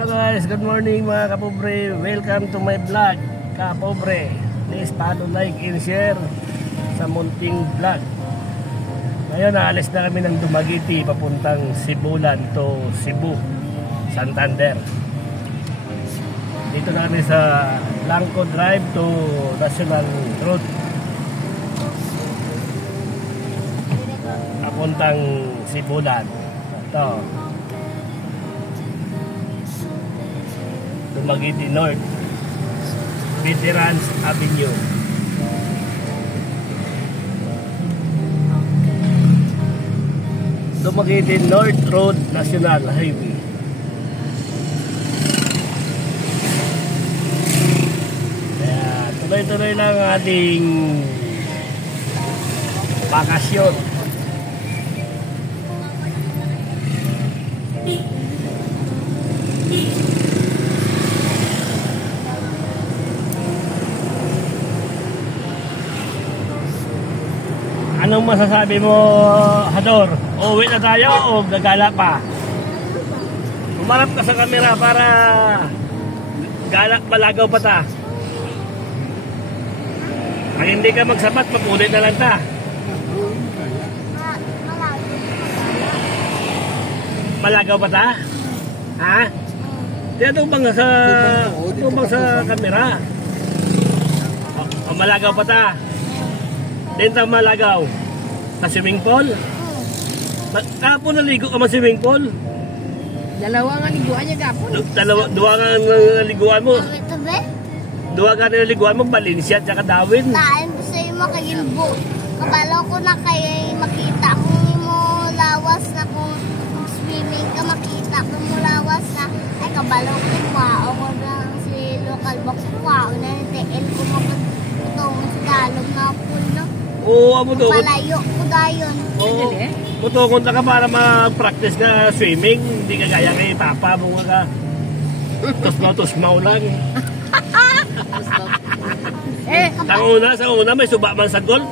Hello guys, good morning mga kapobre. Welcome to my vlog, kapobre. Please follow, like, and share sa munting vlog. Ngayon, naalis na kami ng Dumaguete papuntang Sibulan to Cebu, Santander. Dito na kami sa Blanco Drive to National Road, papuntang Sibulan. Ito, Dumaguete North, Veterans Avenue. Dumaguete North Road National Highway. Kaya tuloy-tuloy lang ang ating bakasyon. Anong masasabi mo, Hador? Uuwi na tayo o gagala pa? Umarap ka sa camera para galak malagaw pa ta. Pag hindi ka magsapat, mapulit na lang ta. Malagaw pa ta? Ha? Tiyatubang sa camera. O malagaw pa ta? Dito malagaw sa swimming pool. Kapon naligo ka sa swimming pool. Dalawa nga liguan niya kapon. Dua nga naliguan mo. Dua nga naliguan mo, Valencia at saka Darwin. Taan ko sa iyo makagilbo. Kabalo ko na kayo makita kung mo lawas na kung swimming ka makita kung mo lawas na. Ay kabalo ko kwao ko lang si local box kwao na TL ko makatong sa dalog na pool no. Oo, amo to. Malayo ko dayon. Oo. Mutukon ka para mag-practice ka swimming. Hindi ka gaya kay Papa mo ka. Tusmaw lang. Sa una may suba man sa goal.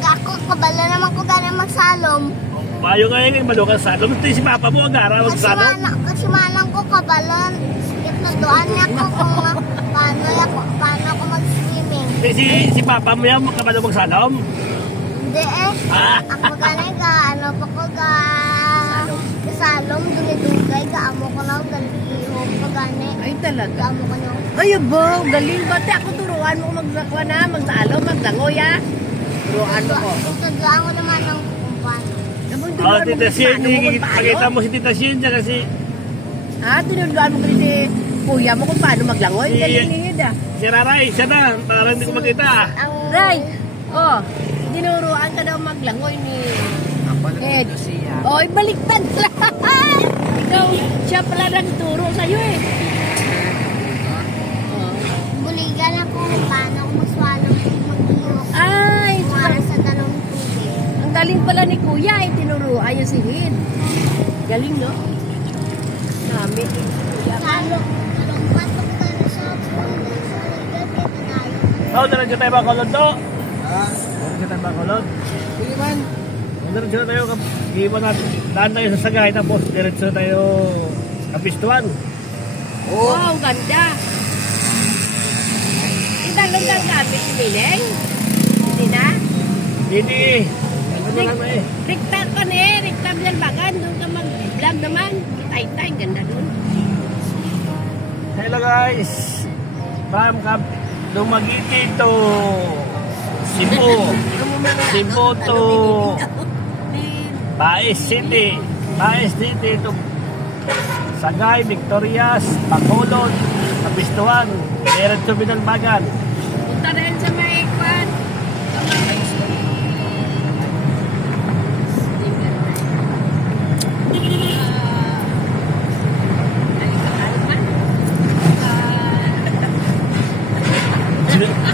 Ako kabalo naman ko gana magsalom. Bayo ka yung malukan salom. Ito si Papa mo agara magsalom. Kasi manang ko kabalon. Ipnaduan niya ko kung paano ako mag-swimming. Si Papa mo yan kabalo magsalom? Hindi eh. Ako ganay ka, ano pa ko ka salom, dumi-dugay ka, amo ko na, galihom ka ganay. Ay talaga. Amo ko nyo. Ay ba, galing ba? Ako turuan mo magsakwa na, magsalom, magdangoy ah. Turuan mo ko. Tutuduan ko naman ng kumpan. Oh, Tita Sien, pakita mo si Tita Sien dyan kasi. Tinuruan mo kasi kuya mo kung paano maglangoy. Galing ah. Si Raray, siya na, para hindi ko makita. Ray, tinuruan ka daw maglangoy ni Ed. Oy, baliktad lang. Ikaw, siya pala nagturo sa'yo eh. Buligan ako kung paano ako mag-swallow mag-iyok. Ay, para sa dalawang tubig. ang galing pala ni kuya eh, tinuruan yung si Ed. Galing no? Dami. Salong pasok ka na sa Diretso tayo ba kulod to? Diretso tayo ba kulod? Sige man. Diretso tayo, iwan natin. Daan tayo sa Sagay, tapos diretso tayo Kapistuan. Wow, ganda. Italong kang gabi, Mileng? Hindi na? Hindi. Riktar ka na eh. Riktar yan bagan. Doon ka mag-vlog naman. Itay-tay, ganda doon. Hello guys. From Dumaguete to Cebu. Cebu to Baez City. Baez City to Sagay, Victorias, Bacolod, Kapistuan, Diretso Binalbagan. Punta na yan sa may kwan.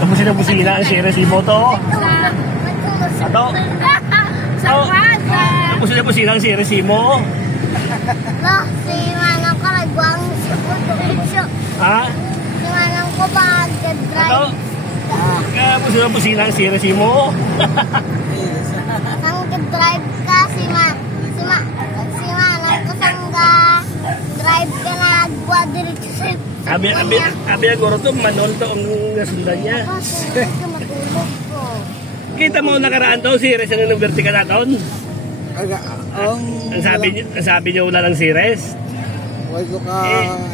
Kamu sila busina ang Resimo to. Ato. Sa kwasa. Kamu sila busina ang Resimo. No, si manang ko nagwang siya. Ha? Si manang ko pag-drive. Kamu sila busina ang Resimo. Ang drive ka si manang ko sangga drive ka na wa diretso sa Abi ang guro to, manol to ang nasundan niya. Kasi matulog ko. Kita mo nakaraan to, series ang vertical naton. Ang sabi niyo wala ng series. Huwag ko ka...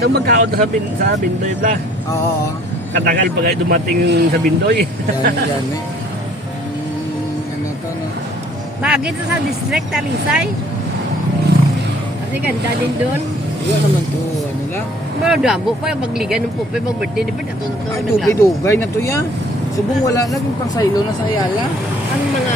Nung magkaon sa Bindoy ba? Oo. Katagal pa kayo dumating sa Bindoy. Yan eh. Ano to no? Bakit sa district Talisay? Kasi ganda din doon. Wala naman to, ano lang. Madamo pa yung magligan ng pupe, mag birthday, di ba? Ay, dugay-dugay na to ya. Subong wala na yung pangsaylo na sa Ayala. Ang mga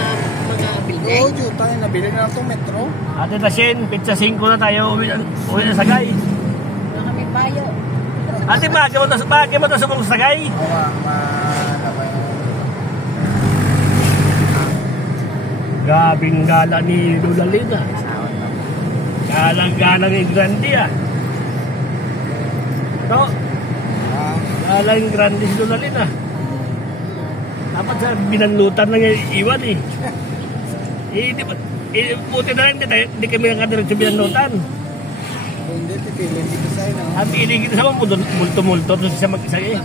building. Oo, juta yun. Nabili na itong metro. Ate Tashin, pizza 5 na tayo, uwi na Sagay. Mga kami payo. Ate, bakit mo to sumong Sagay? Awa, Gabing gala ni Lulalina. Galang-galang ni Grandi ah. Ito, galang ni Grandi si Lulalina. Dapat sa binanlutan lang yung iwan eh. Buti na rin, hindi kami nakadiretso binanlutan. Hindi, titilin dito sa'yo na. At iligid sa mga multo-multo doon siya mag-isa eh.